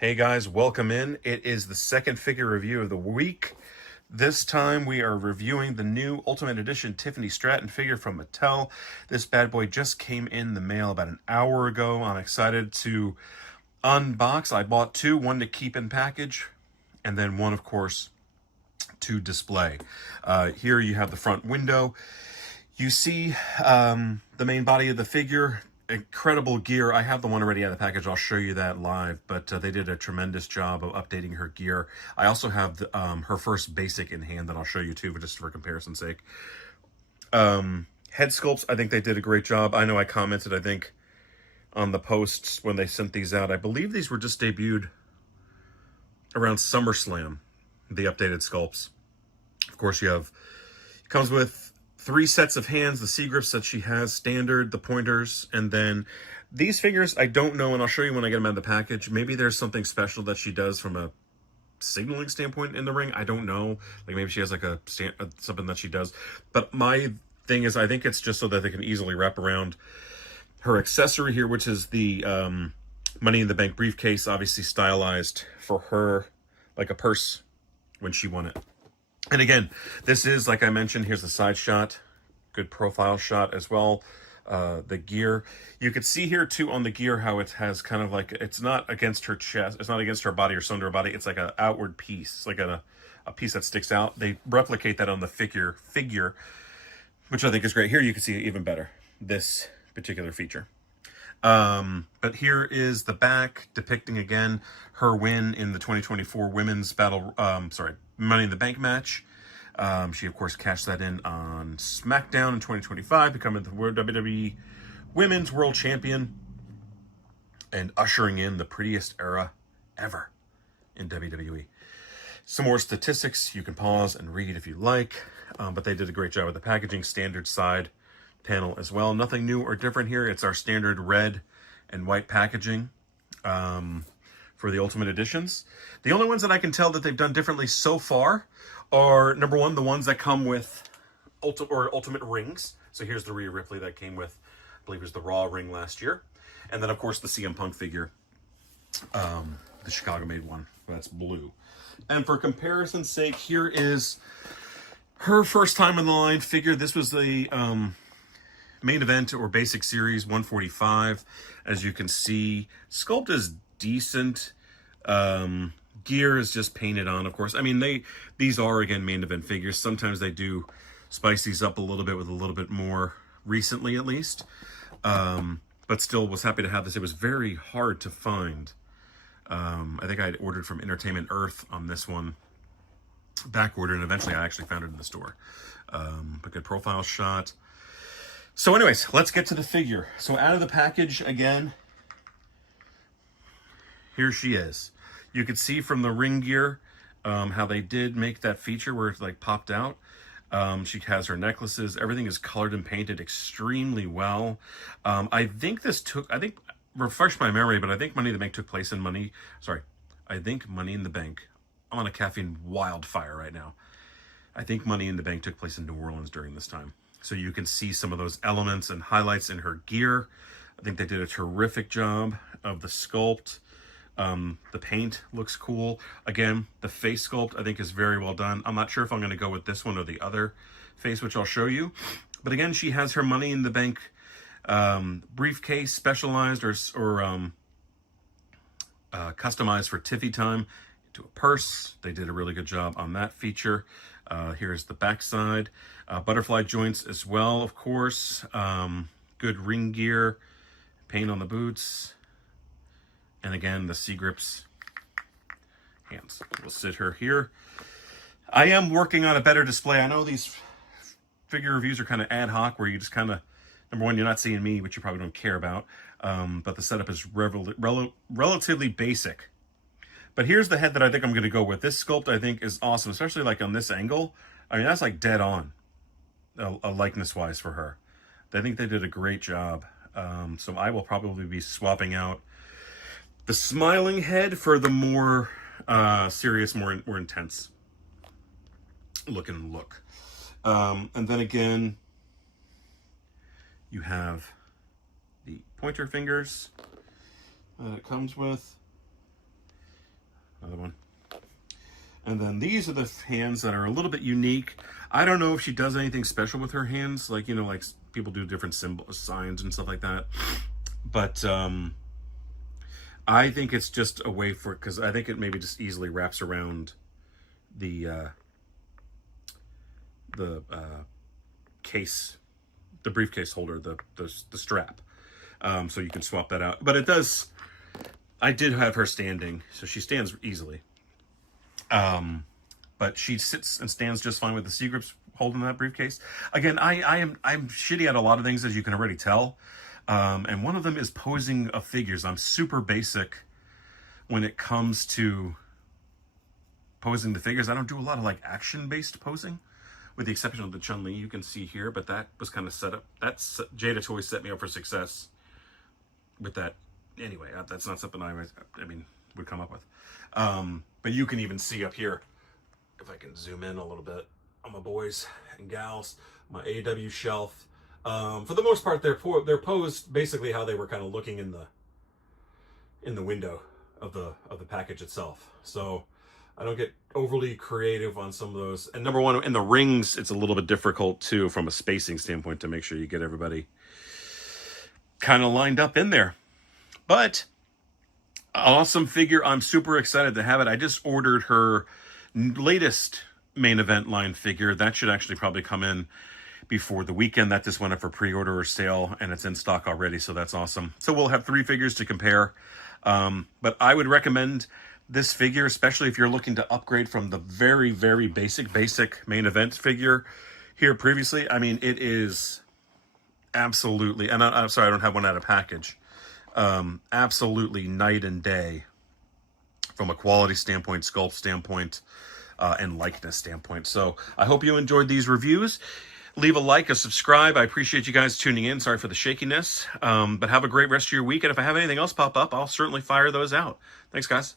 Hey guys, welcome in. It is the second figure review of the week. This time we are reviewing the new Ultimate Edition Tiffany Stratton figure from Mattel. This bad boy just came in the mail about an hour ago. I'm excited to unbox. I bought two, one to keep in package, and then one, of course, to display. Here you have the front window. You see the main body of the figure. Incredible gear. I have the one already out of the package. I'll show you that live, but they did a tremendous job of updating her gear. I also have her first basic in hand that I'll show you too, but just for comparison's sake. Head sculpts, I think they did a great job. I know I commented, I think, on the posts when they sent these out. I believe these were just debuted around SummerSlam, the updated sculpts. Of course, it comes with 3 sets of hands, the C grips that she has standard, the pointers, and then these figures, I don't know, and I'll show you when I get them out of the package. Maybe there's something special that she does from a signaling standpoint in the ring. I don't know. Like maybe she has like something that she does. But my thing is, I think it's just so that they can easily wrap around her accessory here, which is the Money in the Bank briefcase, obviously stylized for her like a purse when she won it. And again, this is, like I mentioned, here's the side shot, good profile shot as well. The gear, you could see here too on the gear how it has kind of like, it's not against her chest, it's not against her body or under her body, it's like an outward piece. It's like a piece that sticks out. They replicate that on the figure, which I think is great. Here you can see it even better, this particular feature. But here is the back depicting again her win in the 2024 women's Money in the Bank match. She of course cashed that in on SmackDown in 2025, becoming the WWE Women's World Champion and ushering in the prettiest era ever in WWE. Some more statistics you can pause and read if you like, but they did a great job with the packaging. Standard side panel as well. Nothing new or different here. It's our standard red and white packaging for the Ultimate Editions. The only ones that I can tell that they've done differently so far are, number one, the ones that come with Ultimate rings. So here's the Rhea Ripley that came with, I believe it was the Raw ring last year. And then, of course, the CM Punk figure, the Chicago-made one. That's blue. And for comparison's sake, here is her first time in the line figure. This was the main event or basic series 145. As you can see, sculpt is decent. Gear is just painted on, of course. I mean, these are, again, main event figures. Sometimes they do spice these up a little bit with a little bit more recently, at least. But still was happy to have this. It was very hard to find. I think I had ordered from Entertainment Earth on this one, back ordered, and eventually I actually found it in the store. But good profile shot. So anyways, let's get to the figure. So out of the package, again, here she is. You could see from the ring gear how they did make that feature where it like popped out. She has her necklaces. Everything is colored and painted extremely well. I think refresh my memory, but I think Money in the Bank took place in Money in the Bank. I'm on a caffeine wildfire right now. I think Money in the Bank took place in New Orleans during this time. So you can see some of those elements and highlights in her gear. I think they did a terrific job of the sculpt. The paint looks cool. Again, the face sculpt I think is very well done. I'm not sure if I'm going to go with this one or the other face, which I'll show you. But again, she has her Money in the Bank briefcase, specialized or customized for Tiffy time, to a purse. They did a really good job on that feature. Here's the backside. Butterfly joints as well, of course. Good ring gear, paint on the boots. And again, the C grips hands. We'll sit her here. I am working on a better display. I know these figure reviews are kind of ad hoc, where you just kind of, number one, you're not seeing me, which you probably don't care about. But the setup is relatively basic. But here's the head that I think I'm going to go with. This sculpt, I think, is awesome, especially like on this angle. I mean, that's like dead on, likeness-wise for her. I think they did a great job. So I will probably be swapping out the smiling head for the more serious, more intense looking look. And then again, you have the pointer fingers that it comes with. Another one. And then these are the hands that are a little bit unique. I don't know if she does anything special with her hands, like, you know, like people do different symbols, signs and stuff like that. But I think it's just a way for, because I think it maybe just easily wraps around the case, the briefcase holder, the strap. So you can swap that out. But it does, I did have her standing, so she stands easily. But she sits and stands just fine with the C-grips holding that briefcase. Again, I'm shitty at a lot of things, as you can already tell. And one of them is posing of figures. I'm super basic when it comes to posing the figures. I don't do a lot of like action-based posing, with the exception of the Chun-Li you can see here, but that was kind of set up. Jada Toys set me up for success with that. Anyway, that's not something I mean, would come up with. But you can even see up here, if I can zoom in a little bit, on my boys and gals, my AW shelf. For the most part, they're posed basically how they were kind of looking in the window of the package itself. So I don't get overly creative on some of those. And number one, in the rings, it's a little bit difficult too, from a spacing standpoint, to make sure you get everybody kind of lined up in there. But awesome figure. I'm super excited to have it. I just ordered her latest main event line figure. That should actually probably come in before the weekend. That just went up for pre-order or sale, and it's in stock already, so that's awesome. So we'll have 3 figures to compare. But I would recommend this figure, especially if you're looking to upgrade from the very, very basic main event figure here previously. I mean, it is absolutely, and I'm sorry, I don't have one out of package. Absolutely night and day from a quality standpoint, sculpt standpoint, and likeness standpoint. So I hope you enjoyed these reviews. Leave a like, a subscribe. I appreciate you guys tuning in. Sorry for the shakiness, but have a great rest of your week. And if I have anything else pop up, I'll certainly fire those out. Thanks, guys.